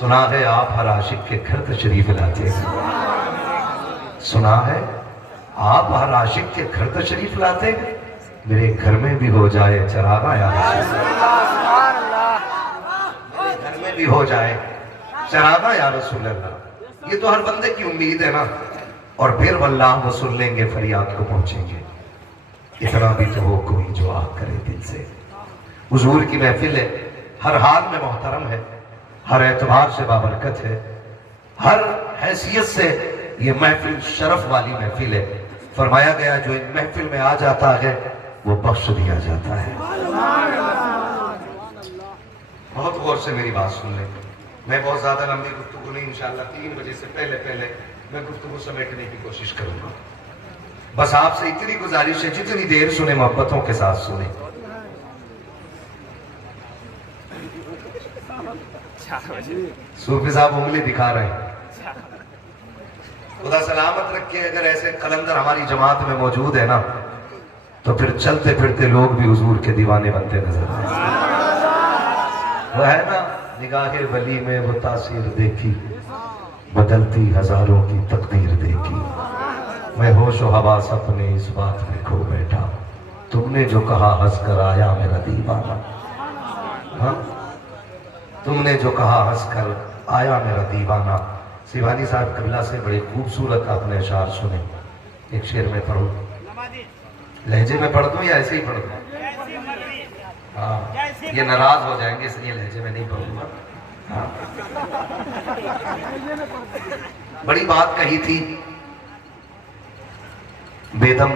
सुना है आप हर आशिक के घर तशरीफ लाते हैं। सुना है आप हर आशिक के घर तशरीफ लाते हैं। मेरे घर में भी हो जाए चरागा या रसूल अल्लाह, घर में भी हो जाए चरागा या रसूल अल्लाह। ये तो हर बंदे की उम्मीद है ना। और फिर वल्लाह वो सुन लेंगे, फरियाद को पहुंचेंगे। इतना भी तो हो कोई जो आ करे दिल से। हुजूर की महफिल है, हर हाल में मोहतरम है, हर एतबार से बाबरकत है, हर हैसियत से ये महफिल शरफ वाली महफिल है। फरमाया गया जो इन महफिल में आ जाता है वो बख्श दिया जाता है। बहुत गौर से मेरी बात सुन लें। मैं बहुत ज्यादा लंबी गुफ्तगू नहीं, इंशाअल्लाह 3 बजे से पहले मैं गुफ्तगू समेटने की कोशिश करूंगा। बस आपसे इतनी गुजारिश है, जितनी देर सुने मोहब्बतों के साथ सुने। सूफी साहब उंगली दिखा रहे हैं। खुदा सलामत रखे, अगर ऐसे कलंदर हमारी जमात में मौजूद है ना तो फिर चलते फिरते लोग भी हुजूर के दीवाने बनते नजर आए। वो है ना, निगाहे वली में वो तासीर देखी, बदलती हजारों की तकदीर देखी। मैं होश व हवास अपने इस बात में खो बैठा, तुमने जो कहा हंस कर आया मेरा दीवाना। हाँ, तुमने जो कहा हंस कर आया मेरा दीवाना। शिवानी साहब कबला से बड़े खूबसूरत आपने अशार सुने। एक शेर में पढ़ूं, लहजे में पढ़ दूं या ऐसे ही पढ़ दूं? हाँ, ये नाराज हो जाएंगे इसलिए लहजे में नहीं पढ़ूंगा। हाँ। बड़ी बात कही थी बेदम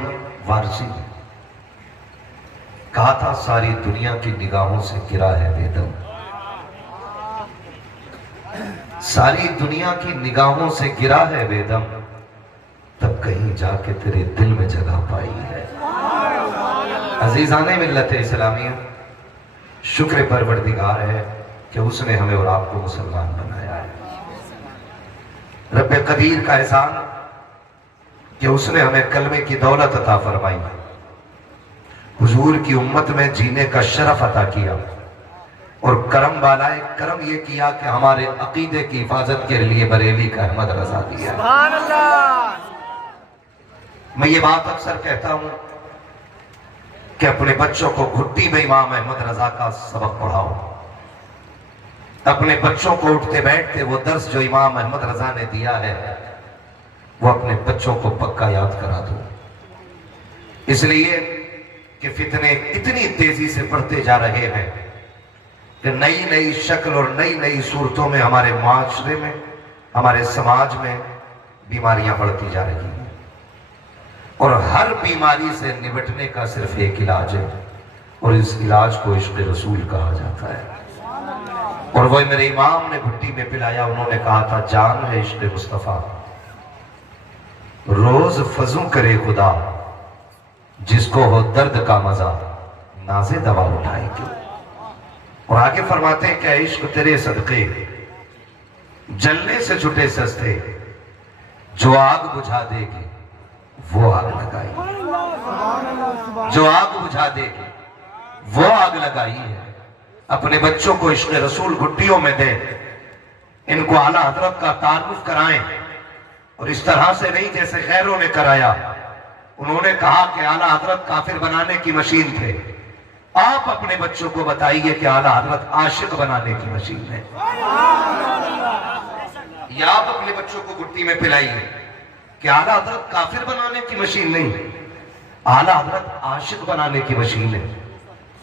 वारसी ने। कहा था सारी दुनिया की निगाहों से गिरा है बेदम, सारी दुनिया की निगाहों से गिरा है बेदम, तब कहीं जाके तेरे दिल में जगह पाई है। अजीजाने मिल्लत इस्लामिया, शुक्र परवरदिगार है कि उसने हमें और आपको मुसलमान बनाया है। रब्बे कदीर का एहसान कि उसने हमें कलमे की दौलत अता फरमाई, हुजूर की उम्मत में जीने का शरफ अता किया, और करम वालाए करम ये किया कि हमारे अकीदे की हिफाजत के लिए बरेली का अहमद रजा दिया। मैं ये बात अक्सर कहता हूं कि अपने बच्चों को घुट्टी में इमाम अहमद रजा का सबक पढ़ाओ। अपने बच्चों को उठते बैठते वो दर्स जो इमाम अहमद रजा ने दिया है वो अपने बच्चों को पक्का याद करा दो। इसलिए कि फितने इतनी तेजी से बढ़ते जा रहे हैं कि नई नई शक्ल और नई नई सूरतों में हमारे माशरे में, हमारे समाज में बीमारियां बढ़ती जा रही हैं। और हर बीमारी से निपटने का सिर्फ एक इलाज है, और इस इलाज को इश्क़ रसूल कहा जाता है। और वही मेरे इमाम ने भुट्टी में पिलाया, उन्होंने कहा था जान है इश्क़ मुस्तफ़ा, रोज फजू करे खुदा, जिसको हो दर्द का मजा नाज़े दवा उठाएगी। और आगे फरमाते हैं क्या इश्क तेरे सदके जलने से छुटे सस्ते, जो आग बुझा देगी वो आग लगाई, जो आग बुझा देगी वो आग लगाई है। अपने बच्चों को इश्क़ रसूल घुट्टियों में दे, इनको आला हजरत का तारुफ कराएं, और इस तरह से नहीं जैसे गैरों ने कराया। उन्होंने कहा कि आला हजरत काफिर बनाने की मशीन थे, आप अपने बच्चों को बताइए कि आला हजरत आशिक बनाने की मशीन है। या आप अपने बच्चों को गुट्टी में पिलाइए कि आला हजरत काफिर बनाने की मशीन नहीं, आला हजरत आशिक बनाने की मशीन है।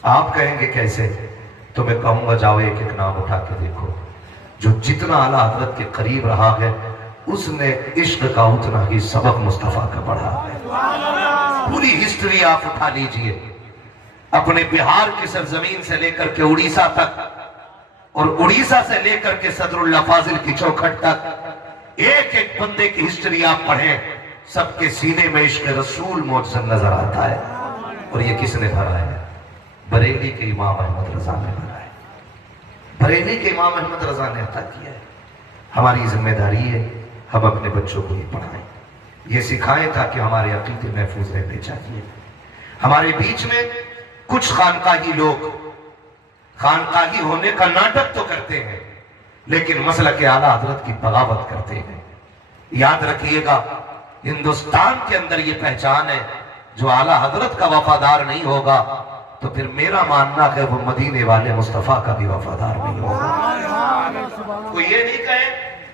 आप कहेंगे कैसे? तो मैं कहूंगा जाओ एक एक नाम उठा के देखो, जो जितना आला हजरत के करीब रहा है उसने इश्क का उतना ही सबक मुस्तफा का पढ़ा है। पूरी हिस्ट्री आप उठा लीजिए, अपने बिहार की सरजमीन से लेकर के उड़ीसा तक, और उड़ीसा से लेकर के सदरुल्लाह फाजिल की चौखट तक, एक एक बंदे की हिस्ट्री आप पढ़ें, सबके सीने में इश्क रसूल मौजूद नजर आता है। और ये किसने भरा है? बरेली के इमाम अहमद रजा ने भरा है। बरेली के इमाम अहमद रजा ने अता किया है। हमारी जिम्मेदारी है हम अपने बच्चों को ये पढ़ाएं, ये सिखाएं, ताकि हमारे अकीदे महफूज रहने चाहिए। हमारे बीच में कुछ खानकाही लोग खानकाही होने का नाटक तो करते हैं, लेकिन मसलक के आला हजरत की बगावत करते हैं। याद रखिएगा, हिंदुस्तान के अंदर ये पहचान है, जो आला हजरत का वफादार नहीं होगा तो फिर मेरा मानना है वो मदीने वाले मुस्तफा का भी वफादार नहीं होगा। कोई ये नहीं कहे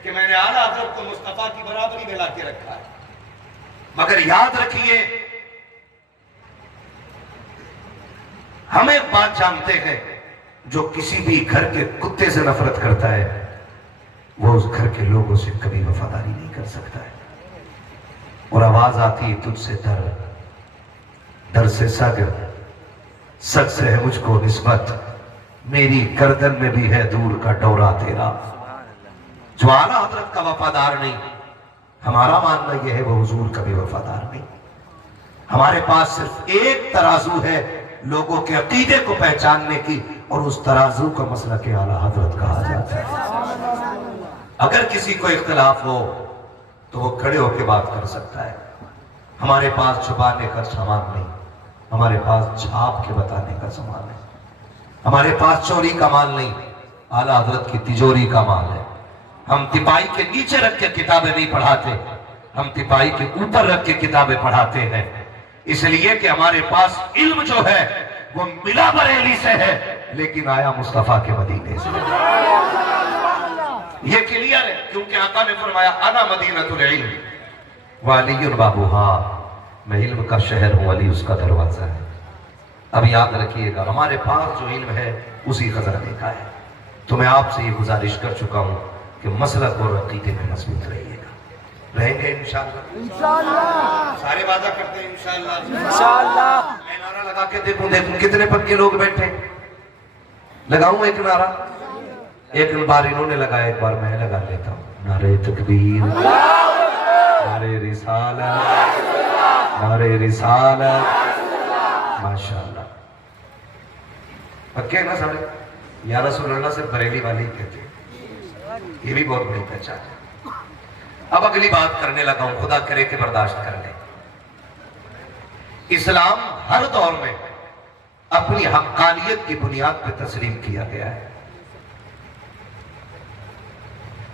कि मैंने आला हजरत को मुस्तफा की बराबरी में ला के रखा है, मगर याद रखिए हम एक बात जानते हैं, जो किसी भी घर के कुत्ते से नफरत करता है वो उस घर के लोगों से कभी वफादारी नहीं कर सकता है। और आवाज आती है तुझसे डर, डर से सग, सग से है मुझको निस्बत, मेरी गर्दन में भी है दूर का डोरा तेरा। जो आला हजरत का वफादार नहीं, हमारा मानना यह है वो हुजूर का भी वफादार नहीं। हमारे पास सिर्फ एक तराजू है लोगों के अकीदे को पहचानने की, और उस तराजू का मसला के आला हजरत कहा जाता है। अगर किसी को इख्तिलाफ हो तो वो खड़े होकर बात कर सकता है। हमारे पास छुपाने का सामान नहीं, हमारे पास छाप के बताने का सामान है। हमारे पास चोरी का माल नहीं, आला हजरत की तिजोरी का माल है। हम तिपाही के नीचे रख के किताबें नहीं पढ़ाते, हम तिपाही के ऊपर रख के किताबें पढ़ाते हैं, इसलिए कि हमारे पास इल्म जो है वो मिला बरेली से है, लेकिन आया मुस्तफा के मदीने से। ये क्लियर है, क्योंकि आका ने फरमाया अना मदीनतुल इल्म वालियुन बाबूहा, मैं इल्म का शहर हूं, अली उसका दरवाजा है। अब याद रखिएगा, हमारे पास जो इल्म है उसी खजाने का है। तो मैं आपसे ये गुजारिश कर चुका हूं कि मसलक और अकीदे में मजबूत रहिएगा। रहेंगे इंशाअल्लाह, सारे वादा करते हैं इंशाअल्लाह। मैं नारा लगा के देखूं कितने पक्के लोग बैठे। लगाऊं एक नारा, एक बार इन्होंने लगाया, एक बार मैं लगा लेता हूं। नारे तकबीर, नारे रिसालत, नारे रिसालत, माशाअल्लाह। पक्के ना सारे? या रसूल अल्लाह से बरेली वाले ही कहते हैं, ये भी बहुत बड़ी पहचान है। अब अगली बात करने लगा हूं, खुदा करे कि बर्दाश्त कर ले। इस्लाम हर दौर में अपनी हक्कानियत की बुनियाद पर तस्लीम किया गया है।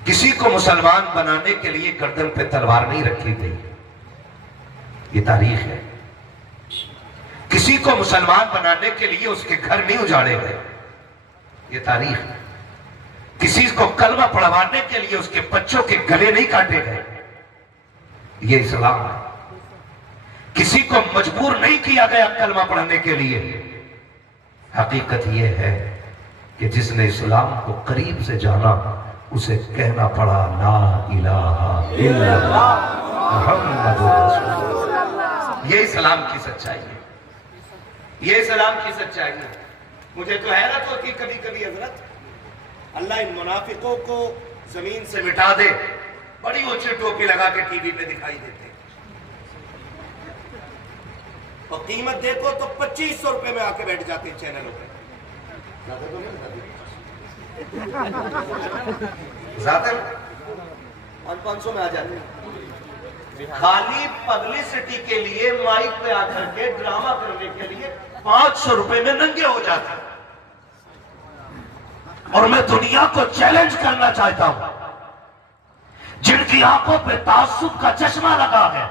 किसी को मुसलमान बनाने के लिए गर्दन पे तलवार नहीं रखी गई, ये तारीख है। किसी को मुसलमान बनाने के लिए उसके घर नहीं उजाड़े गए, ये तारीख है। किसी को कलमा पढ़वाने के लिए उसके बच्चों के गले नहीं काटे गए, ये इस्लाम है। किसी को मजबूर नहीं किया गया कलमा पढ़ने के लिए। हकीकत यह है कि जिसने इस्लाम को करीब से जाना उसे कहना पड़ा ला इलाहा इल्लल्लाह मुहम्मदुर रसूलुल्लाह। ये इस्लाम की सच्चाई है, ये इस्लाम की सच्चाई है। मुझे तो हैरत होती कभी कभी हजरत, अल्लाह इन मुनाफिकों को जमीन से मिटा दे, बड़ी ऊंची टोपी लगा के टीवी पे दिखाई देते, और कीमत देखो तो 2500 रुपए में आके बैठ जाते हैं चैनलों पे। ज्यादा तो नहीं, ज्यादा 500 में आ जाते हैं। खाली पब्लिसिटी के लिए माइक पे आकर के ड्रामा करने के लिए 500 रुपए में नंगे हो जाते हैं। और मैं दुनिया को चैलेंज करना चाहता हूं, जिनकी आंखों पे तासुब का चश्मा लगा है,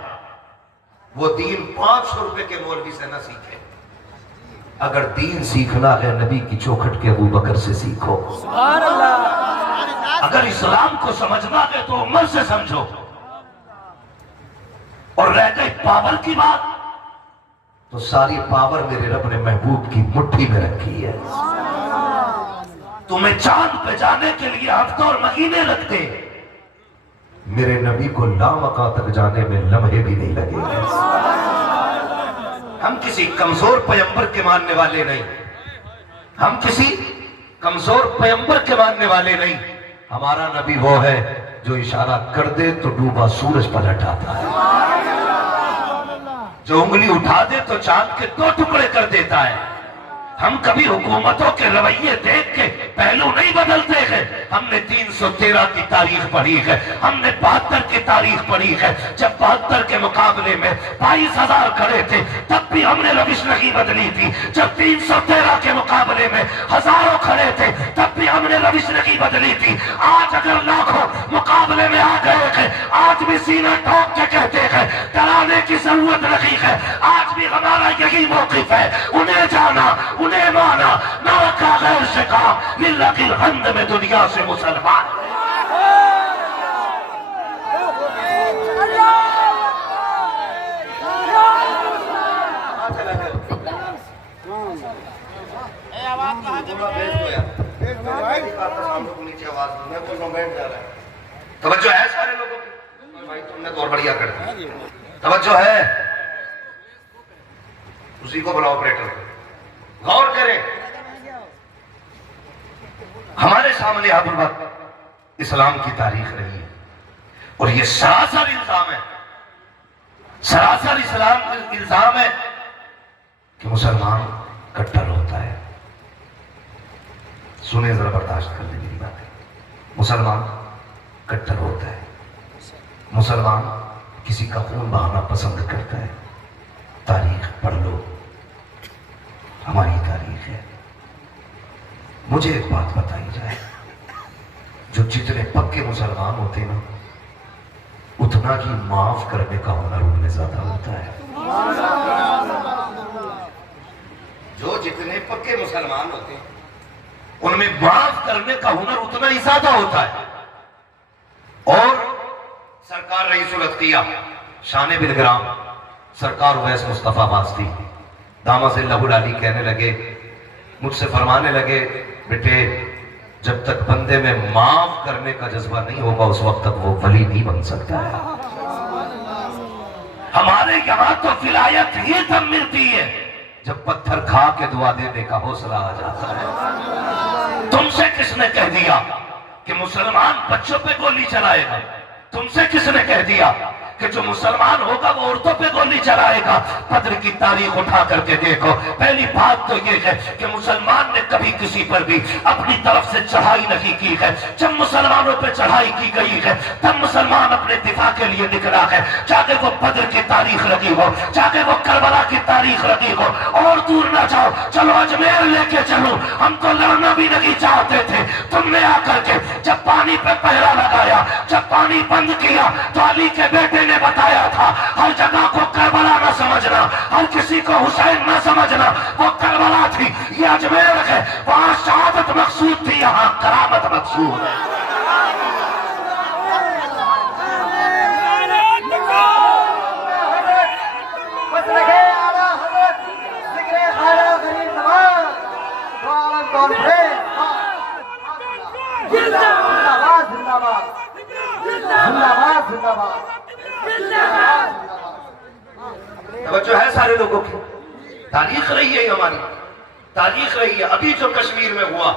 वो दीन 500 रुपए के मौलवी से न सीखे। अगर दीन सीखना है नबी की चौखट के अबू बकर से सीखो। सुभान अल्लाह। अगर इस्लाम को समझना है तो उमर से समझो। और रह गई पावर की बात, तो सारी पावर मेरे रब ने महबूब की मुट्ठी में रखी है। तुम्हें चांद पे जाने के लिए हफ्तों और महीने लगते, मेरे नबी को लामका तक जाने में लम्हे भी नहीं लगेंगे। हम किसी कमजोर पैगंबर के मानने वाले नहीं, हम किसी कमजोर पैगंबर के मानने वाले नहीं। हमारा नबी वो है जो इशारा कर दे तो डूबा सूरज पलट आता है, जो उंगली उठा दे तो चांद के 2 टुकड़े कर देता है। हम कभी हुकूमतों के रवैये देख के पहलू नहीं बदलते हैं। हमने 313 की तारीख पढ़ी है, हमने 72 की तारीख पढ़ी है। जब 72 के मुकाबले में 22,000 खड़े थे तब भी हमने रविश नहीं बदली थी। जब 313 के मुकाबले में हजारों खड़े थे तब भी हमने रविश नहीं बदली थी। आज अगर लाखों मुकाबले में आ गए हैं, आज भी सीना ठोक के कहते हैं डराने की जरूरत नहीं है। आज भी हमारा यही मौकिफ है, उन्हें जाना उन्हें माना, ना रखा गैर से काम, लिल्लाह की हम्द में दुनिया से मुसलमान। तवज्जो है सारे लोगों की? भाई तुमने तो और बढ़िया कर दिया। तवज्जो है, उसी को बुलाओ ऑपरेटर को। गौर करें, हमारे सामने अब वक्त इस्लाम की तारीख रही है और ये सरासर इल्जाम है, सरासर इस्लाम इल्जाम है कि मुसलमान कट्टर होता है। सुने जरा, बर्दाश्त कर ले मेरी बातें। मुसलमान कट्टर होता है, मुसलमान किसी का खून बहाना पसंद करता है। तारीख पढ़ लो, हमारी तारीख है। मुझे एक बात बताई जाए, जो जितने पक्के मुसलमान होते ना उतना ही माफ करने का हुनर उनमें ज्यादा होता है। जो जितने पक्के मुसलमान होते हैं उनमें माफ करने का हुनर उतना ही ज्यादा होता है। और सरकार रईसुल अत्किया शान बिलग्राम सरकार उवैस मुस्तफा वास्ती दामाजिल्लाहुल अली कहने लगे, मुझसे फरमाने लगे, बेटे जब तक बंदे में माफ करने का जज्बा नहीं होगा उस वक्त तक वो वली नहीं बन सकता है। हमारे यहां तो विलायत ही तब मिलती है जब पत्थर खा के दुआ देने का हौसला आ जाता है। तुमसे किसने कह दिया कि मुसलमान बच्चों पे गोली चलाएगा? तुमसे किसने कह दिया कि जो मुसलमान होगा वो औरतों पे गोली चलाएगा? बद्र की तारीख उठा करके देखो। पहली बात तो ये है कि मुसलमान ने कभी किसी पर भी अपनी तरफ से चढ़ाई नहीं की है। जब मुसलमानों पे चढ़ाई की गई है तब मुसलमान अपने दिफा के लिए निकला है, चाहे वो बद्र की तारीख लगी हो, चाहे वो करबला की तारीख लगी हो। और दूर ना जाओ, चलो अजमेर लेके चलो। हम तो लड़ना भी नहीं चाहते थे, तुमने आकर के जब पानी पे पहरा लगाया, जब पानी बंद किया तो अली के बेटे ने बताया था हर जगह को करबला न समझना, हर किसी को हुसैन न समझना। वो करबला थी, ये अजमेर है, वहां शहादत मकसूद थी, यहां करामत मकसूद है। तवज्जो है सारे लोगों की? तारीख रही है हमारी, तारीख रही है। अभी जो कश्मीर में हुआ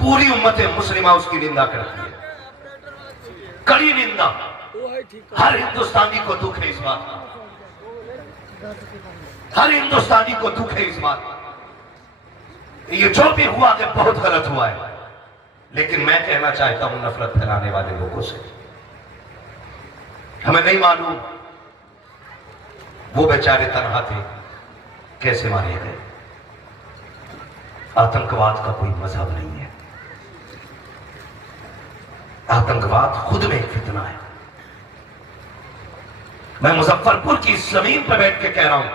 पूरी उम्मत मुस्लिमा उसकी निंदा करती है, कड़ी निंदा। हर हिंदुस्तानी को दुख है इस बात का, हर हिंदुस्तानी को दुख है इस बात का। ये जो भी हुआ कि बहुत गलत हुआ है, लेकिन मैं कहना चाहता हूं नफरत फैलाने वाले लोगों से, हमें नहीं मालूम वो बेचारे तनहा थे कैसे मारे गए। आतंकवाद का कोई मजहब नहीं है, आतंकवाद खुद में एक फितना है। मैं मुजफ्फरपुर की इस जमीन पर बैठ के कह रहा हूं,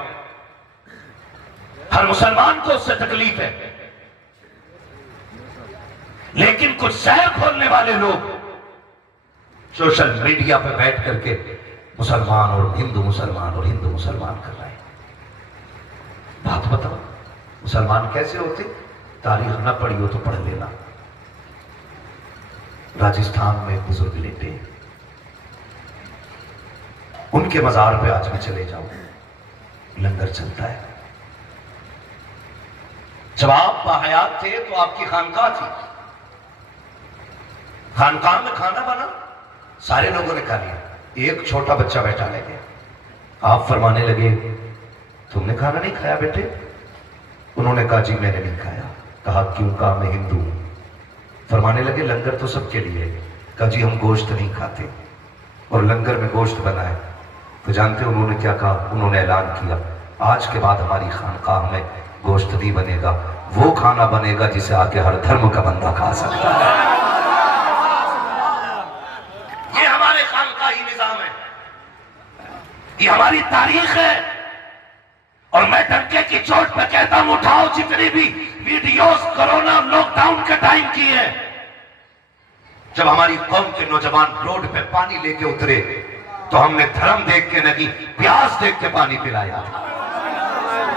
हर मुसलमान को उससे तकलीफ है, लेकिन कुछ शहर खोलने वाले लोग सोशल मीडिया पर बैठ करके मुसलमान और हिंदू मुसलमान और हिंदू मुसलमान कर रहे हैं। बात बताओ, मुसलमान कैसे होते? तारीख ना पढ़ी हो तो पढ़ लेना। राजस्थान में एक बुजुर्ग लेते हैं, उनके मजार पे आज भी चले जाओ, लंगर चलता है। जब आप बाहयात थे तो आपकी खानकाह थी, खानकाह में खाना बना, सारे लोगों ने खा लिया, एक छोटा बच्चा बैठा रह गया। आप फरमाने लगे, तुमने खाना नहीं खाया बेटे? उन्होंने कहा जी मैंने नहीं खाया। कहा क्यों? कहा मैं हिंदू हूं। फरमाने लगे लंगर तो सबके लिए। कहा जी हम गोश्त नहीं खाते, और लंगर में गोश्त बना है। तो जानते हो उन्होंने क्या कहा? उन्होंने ऐलान किया आज के बाद हमारी खानकाह में गोश्त नहीं बनेगा, वो खाना बनेगा जिसे आके हर धर्म का बंदा खा सकता है। ये हमारे खानकाही निजाम है, ये हमारी तारीख है। और मैं डंके की चोट पे कहता हूं, उठाओ जितनी भी वीडियोस कोरोना लॉकडाउन के टाइम की है, जब हमारी कौम के नौजवान रोड पे पानी लेके उतरे तो हमने धर्म देख के नहीं, प्यास देख के पानी पिलाया था।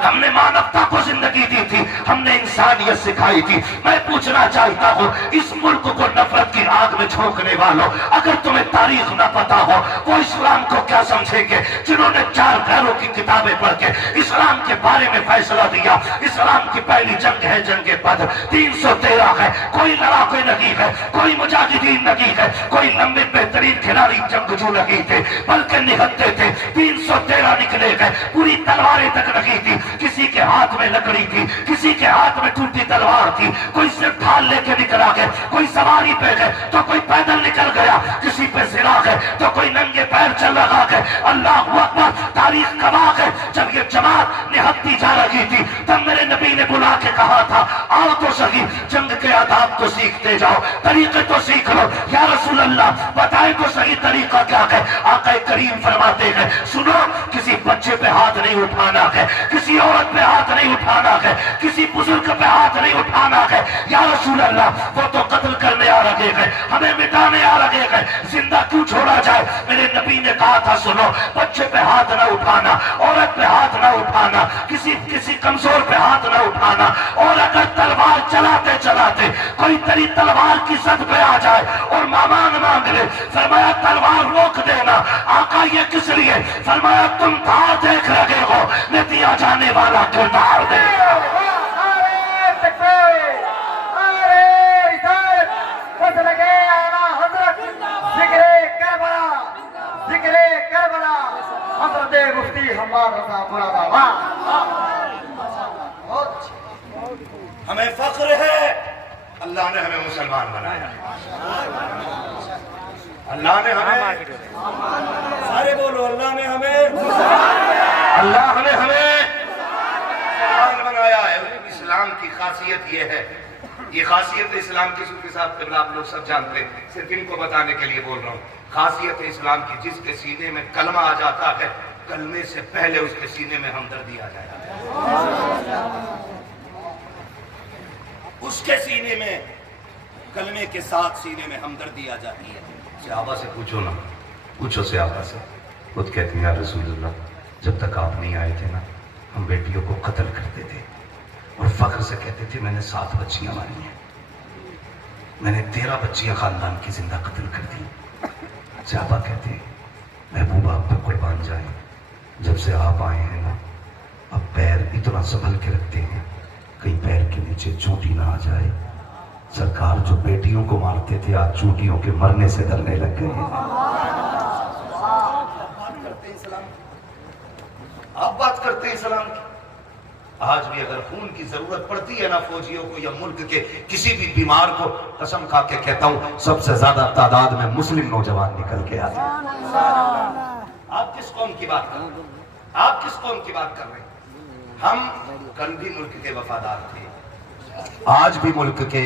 हमने मानवता को जिंदगी दी थी, हमने इंसानियत सिखाई थी। मैं पूछना चाहता हूं इस मुल्क को नफरत की आग में झोंकने वालों, अगर तुम्हें तारीख ना पता हो वो इस्लाम को क्या समझेंगे? जिन्होंने 4 घरों की किताबें पढ़ के इस्लाम के बारे में फैसला दिया। इस्लाम की पहली जंग है जंग बद्र, 313 है, कोई लड़ाके नहीं है, कोई मुजाहिदीन नहीं है, कोई लंबे बेहतरीन खिलाड़ी जंगजू नहीं थे, बल्कि निहत्ते थे। 313 निकले गए, पूरी तलवारें तक नहीं थी, किसी के हाथ में लकड़ी थी, किसी के हाथ में टूटी तलवार थी, कोई सिर्फ ढाल लेके निकला गया, कोई सवारी पे गए तो कोई पैदल निकल गया, किसी पे सिरा गए तो कोई नंगे पैर चल रहा है। अल्लाह अकबर, तारीख गवाह है। जब ये जमात निहत्ती जा रही थी तब मेरे नबी ने बुला के कहा था आओ तो सही, जंग के आदाब तो सीखते जाओ, तरीके तो सीख लो। या रसूल अल्लाह बताए तो सही तरीका क्या है? आका करीम फरमाते हैं सुनो, किसी बच्चे पे हाथ नहीं उठाना है, किसी औरत पे हाथ नहीं उठाना है, किसी बुजुर्ग पे हाथ नहीं उठाना है। या रसूल अल्लाह वो तो कत्ल करने आ रहे हैं, हमें मिटाने आ रहे हैं, जिंदा क्यों छोड़ा जाए? मेरे नबी ने कहा था सुनो, बच्चे पे हाथ ना उठाना, औरत पे हाथ ना उठाना, किसी कमजोर पे हाथ ना उठाना। और अगर तलवार चलाते चलाते कोई तेरी तलवार की सद पे आ जाए और मामान मांग ले, फरमाया तलवार रोक देना। आका ये किस लिए? फरमाया तुम धार देख रहे हो, मैं दिया जाने वाला किरदार दे। हमें फख्र है अल्लाह ने हमें मुसलमान बनाया, अल्लाह ने हमें, सारे बोलो अल्लाह ने हमें मुसलमान बनाया है। इस्लाम की खासियत ये है, ये खासियत इस्लाम की सूफी साहब किबला आप लोग सब जानते हैं, सिर्फ इनको बताने के लिए बोल रहा हूँ। खासियत इस्लाम की, जिसके सीने में कलमा आ जाता है, कलमे से पहले उसके सीने में हमदर्दी आ जाता है। उसके सीने में, कलमे के साथ सीने में हमदर्दी आ जाती है। सहाबा से पूछो ना, पूछो सहाबा से, खुद कहती हैं रसूलुल्लाह जब तक आप नहीं आए थे ना, हम बेटियों को कत्ल करते थे और फख्र से कहते थे मैंने 7 बच्चियां मारी हैं, मैंने 13 बच्चियां खानदान की जिंदा कत्ल कर दी। सहाबा कहते महबूब आप पे कुर्बान जाए, जब से आप आए हैं ना, अब पैर इतना संभल के रखते हैं कहीं पैर के नीचे चोटी ना आ जाए। सरकार जो बेटियों को मारते थे आज चोटियों के मरने से डरने लग गए हैं। आप बात करते हैं इस्लाम की। आज भी अगर खून की जरूरत पड़ती है ना फौजियों को या मुल्क के किसी भी बीमार को, कसम खा के कहता हूं सबसे ज्यादा तादाद में मुस्लिम नौजवान निकल के आते हैं। आप किस कौम की बात कर रहे हैं? आप किस कौम की बात कर रहे हैं? हम कल भी मुल्क के वफादार थे, आज भी मुल्क के,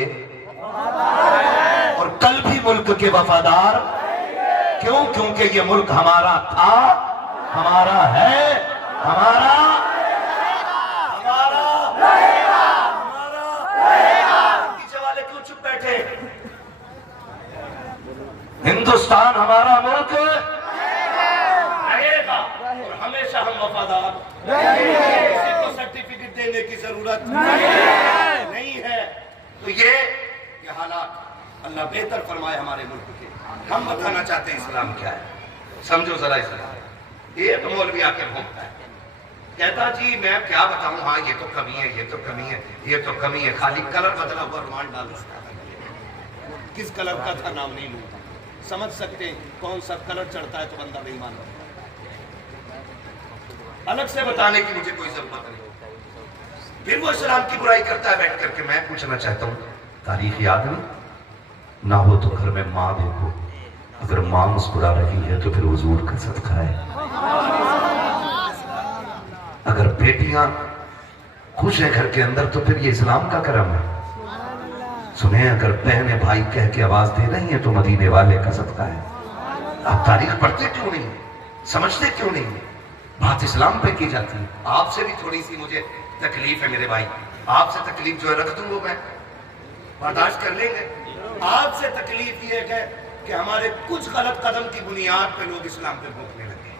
और कल भी मुल्क के वफादार। क्यों? क्योंकि ये मुल्क हमारा था, हमारा है, हमारा पीछे वाले क्यों चुप बैठे? हिंदुस्तान हमारा मुल्क रहेगा और हमेशा हम वफादार रहेंगे। किसी को सर्टिफिकेट देने की जरूरत नहीं है। तो ये हालात अल्लाह बेहतर फरमाए हमारे मुल्क के। हम बताना चाहते हैं इस्लाम क्या है, समझो जरा इस्लाम। एक मौलवी आके भोंकता है, कहता जी मैं क्या बताऊं, हाँ ये तो कमी है, ये तो कमी है, ये तो कमी है, खाली कलर बदला हुआ रुमाल डाल सकता है, किस कलर का था नाम नहीं लूंगा, समझ सकते कौन सा कलर चढ़ता है तो बंदा बेईमान होता है। अलग से बताने की मुझे कोई जरूरत नहीं। फिर वो इस्लाम की बुराई करता है बैठ करके। मैं पूछना चाहता हूं, तारीख याद नहीं ना हो तो घर में माँ देखो, अगर माँ मुस्कुरा रही है तो फिर हुजूर का सदका है। अगर बेटियां खुश है घर के अंदर तो फिर ये इस्लाम का करम है। सुने, अगर बहनें भाई कह के आवाज दे रही हैं तो मदीने वाले का सदका है। आप तारीख पढ़ते क्यों नहीं, समझते क्यों नहीं? बात इस्लाम पे की जाती है। आपसे भी थोड़ी सी मुझे तकलीफ है मेरे भाई, आपसे तकलीफ जो है रख दूंगा मैं, बर्दाश्त कर लेंगे। आपसे तकलीफ ये है कि हमारे कुछ गलत कदम की बुनियाद पे लोग इस्लाम पे भूखने लगे।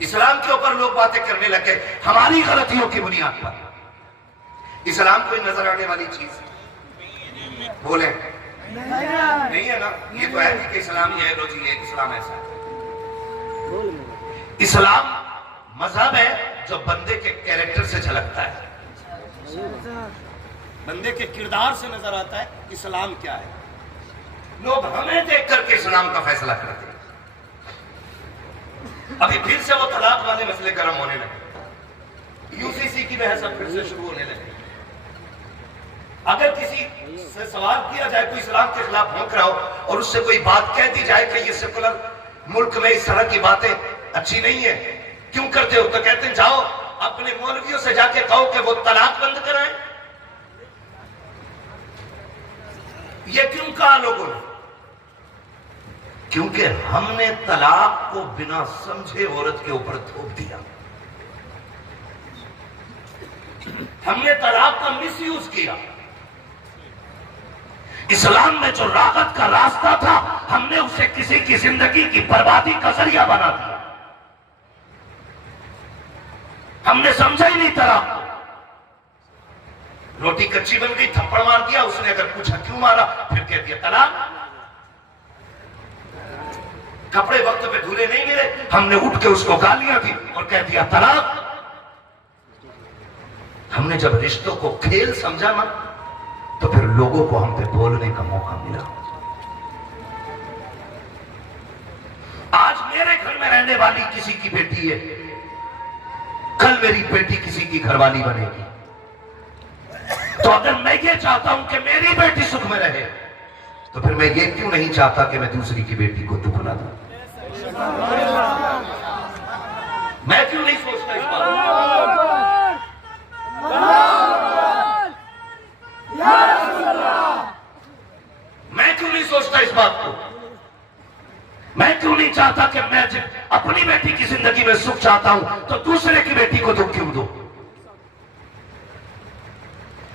इस्लाम के ऊपर लोग बातें करने लगे हमारी गलतियों की बुनियाद पर। इस्लाम कोई नजर आने वाली चीज बोले नहीं है ना, ये तो है कि इस्लाम ये है, लो जी ये इस्लाम ऐसा है। इस्लाम मजहब है जो बंदे के कैरेक्टर से झलकता है, बंदे के किरदार से नजर आता है इस्लाम क्या है। लोग हमें देख करके इस्लाम का फैसला करते हैं। अभी फिर से वो तलाक वाले मसले गर्म होने लगे, यूसीसी की बहस अब फिर से शुरू होने लगी। अगर किसी से सवाल किया जाए, कोई इस्लाम के खिलाफ भौंक रहा हो और उससे कोई बात कह दी जाए कि ये सेकुलर मुल्क में इस तरह की बातें अच्छी नहीं है, क्यों करते हो, तो कहते हैं जाओ अपने मौलवियों से जाके कहो कि वो तलाक बंद कराएं। ये क्यों कहा लोगों ने? क्योंकि हमने तलाक को बिना समझे औरत के ऊपर थोप दिया। हमने तलाक का मिसयूज किया। इस्लाम में जो राहत का रास्ता था हमने उसे किसी की जिंदगी की बर्बादी का जरिया बना दिया। हमने समझा ही नहीं तलाक को। रोटी कच्ची बन गई, थप्पड़ मार दिया, उसने अगर पूछा क्यों मारा, फिर कह दिया तलाक। कपड़े वक्त पे धुले नहीं मिले, हमने उठ के उसको गालियां दी और कह दिया तलाक। हमने जब रिश्तों को खेल समझा ना, तो फिर लोगों को हम पे बोलने का मौका मिला। आज मेरे घर में रहने वाली किसी की बेटी है, कल मेरी बेटी किसी की घरवाली बनेगी। तो अगर मैं ये चाहता हूं कि मेरी बेटी सुख में रहे, तो फिर मैं ये क्यों नहीं चाहता कि मैं दूसरी की बेटी को दुख ना दूं? मैं क्यों नहीं सोचता इस बात को? मैं क्यों नहीं सोचता इस बात को? मैं क्यों नहीं चाहता कि मैं जब अपनी बेटी की जिंदगी में सुख चाहता हूं तो दूसरे की बेटी को दुख क्यों दूं?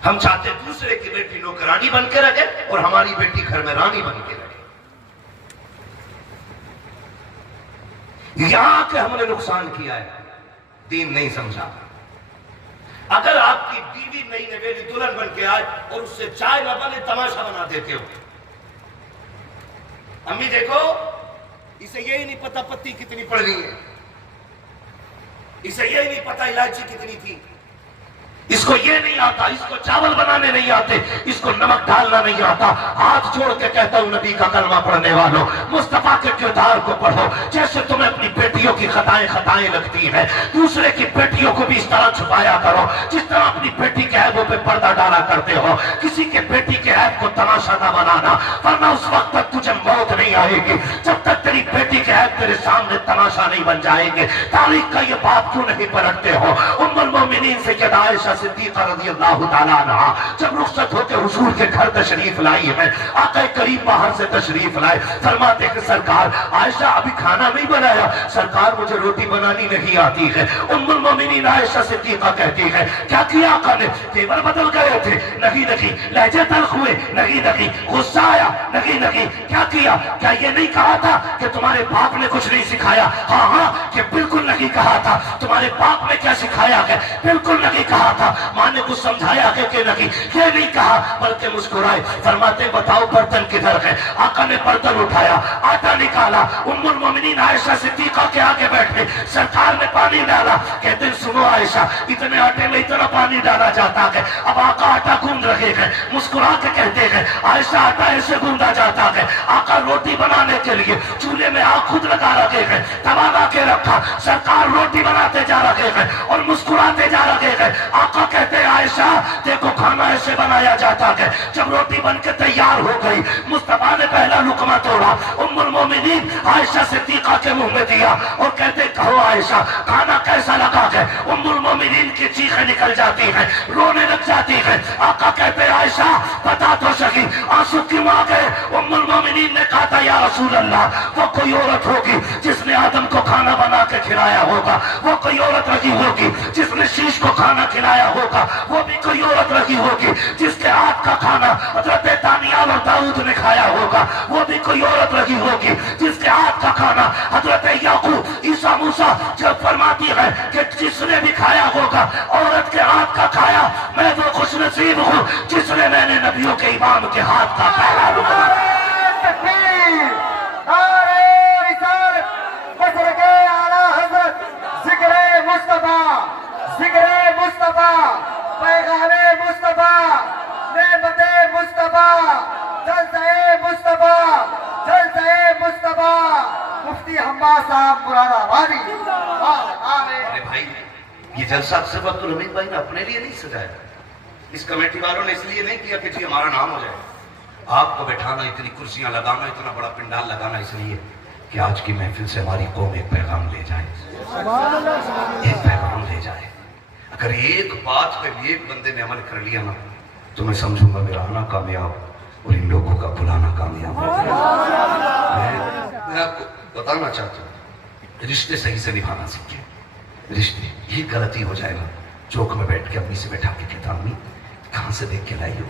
हम चाहते दूसरे की बेटी नौकरानी बन के रखे और हमारी बेटी घर में रानी बन के रखे। यहां के हमने नुकसान किया है, दीन नहीं समझा। अगर आपकी बीवी नई नवेली दुल्हन बन के आए और उससे चाय न बने तमाशा बना देते हो, अम्मी देखो इसे यही नहीं पता पत्ती कितनी पड़नी है, इसे यही नहीं पता इलायची कितनी थी, इसको ये नहीं आता, इसको चावल बनाने नहीं आते, इसको नमक डालना नहीं आता। हाथ जोड़ के कहता हूं नबी का कलमा पढ़ने वालों, मुस्तफा के किरदार को पढ़ो। जैसे तुम्हें अपनी बेटियों की खताएं लगती हैं, दूसरे की बेटियों को भी इस तरह छुपाया करो जिस तरह अपनी बेटी के ऐबों पे पर्दा डाला करते हो। किसी के बेटी के ऐब को तमाशा ना बनाना, वरना उस वक्त तक तुझे मौत नहीं आएगी जब तक तेरी बेटी के ऐब तेरे सामने तमाशा नहीं बन जाएंगे। तारीख का ये बात क्यों नहीं परखते हो? उम्मुल मोमिनीन से आयशा सिद्दीक़ा रज़ियल्लाहु ताला अन्हा जब रुखसत होकर हुजूर के घर तशरीफ लाई है, आका करीम बाहर से तशरीफ लाए, फरमाते हैं सरकार आयशा अभी खाना नहीं बनाया, सरकार मुझे रोटी बनानी नहीं आती है। उम्मुल मोमिनीन आयशा सिद्दीक़ा कहती है क्या किया आका ने? तेवर बदल गए थे? नहीं नहीं। लहजे तल्ख हुए? नहीं नहीं। गुस्सा आया? नहीं नहीं। क्या किया? क्या ये नहीं कहा था कि तुम्हारे बाप ने कुछ नहीं सिखाया? हाँ हाँ, कि बिल्कुल नहीं कहा था। तुम्हारे बाप ने क्या सिखाया है? बिल्कुल नहीं कहा था। मां ने कुछ समझाया है कि नहीं? ये नहीं कहा, बल्कि मुस्कुराए, फरमाते बताओ बर्तन किधर है? आका ने बर्तन उठाया, आटा निकाला, उम्मुल मोमिनीन आयशा सिद्दीक़ा के आगे बैठे, सरकार ने पानी डाला। कहते सुनो आयशा, इतने आटे में इतना पानी डाला जाता है। अब आका आटा गूंद रहे हैं, मुस्कुरा के कहते हैं आयशा आटा ऐसे गूंदा जाता है। आका रोटी बनाने के लिए चूल्हे में आग खुद लगा रखे हैं, तवा लगा के रखा, सरकार रोटी बनाते जा रहे हैं और मुस्कुराते जा रहे हैं। आका कहते हैं आयशा देखो खाना ऐसे बनाया जाता है। जब रोटी बन के तैयार हो गई, मुस्तफा ने पहला लुकमा तोड़ा, उम्मुल मोमिनीन आयशा सिद्दीका के मुंह में दिया और कहते कहो आयशा खाना कैसा लगा है। उम्मुल मोमिनीन की चीखें निकल जाती हैं, रोने लग जाती है। आका कहते आयशा बता तो सही आंसू क्यों आ गए। उम्मुल मोमिनीन ने कहा था या रसूल अल्लाह, वो कोई औरत होगी जिसने आदम को खाना बना के खिलाया होगा, वो कोई औरत रही होगी जिसने शीश को खाना खिलाया होगा, वो भी कोई औरत रही होगी जिसके हाथ का खाना हजरत दानियाल और दाऊद ने खाया होगा, वो भी कोई औरत रही होगी जिसके हाथ का खाना हजरत याकूब ईसा मूसा जब फरमाती है कि जिसने भी खाया होगा औरत के हाथ का खाया, मैं वो खुशनसीब हूँ जिसने मैंने नबियों के इमाम के हाथ का पहला लुकमा। मुस्तफा पैगामे मुस्तफा नेमते मुस्तफा जलसे मुस्तफा जलसे मुस्तफा मुफ्ती हम्मा साहब मुरादाबादी। अरे भाई ये जलसा सिर्फ अब्दुल हमीद भाई ने अपने लिए नहीं सजाया, इस कमेटी वालों ने इसलिए नहीं किया कि जी हमारा नाम हो जाए। आपको बैठाना, इतनी कुर्सियां लगाना, इतना बड़ा पंडाल लगाना इसलिए कि आज की महफिल से हमारी कौम एक पैगाम ले जाए, एक पैगाम ले जाए। अगर एक बात पे भी एक बंदे ने अमल कर लिया ना तो मैं समझूंगा मेरा आना कामयाब और इन लोगों का बुलाना कामयाब हो गया। मैं आपको बताना चाहता हूँ रिश्ते सही से निभाना सीखे। रिश्ते ही गलती हो जाएगा चौक में बैठ के अम्मी से बैठा के कहता अम्मी कहाँ से देख के लाई हो,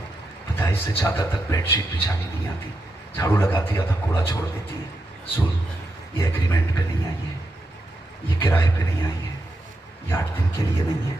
पता है इससे चादर तक बेडशीट बिछानी नहीं आती, झाड़ू लगाती आधा कूड़ा छोड़ देती है। सुन ये एग्रीमेंट पे नहीं आई है, ये किराए पे नहीं आई है, ये 8 दिन के लिए नहीं है,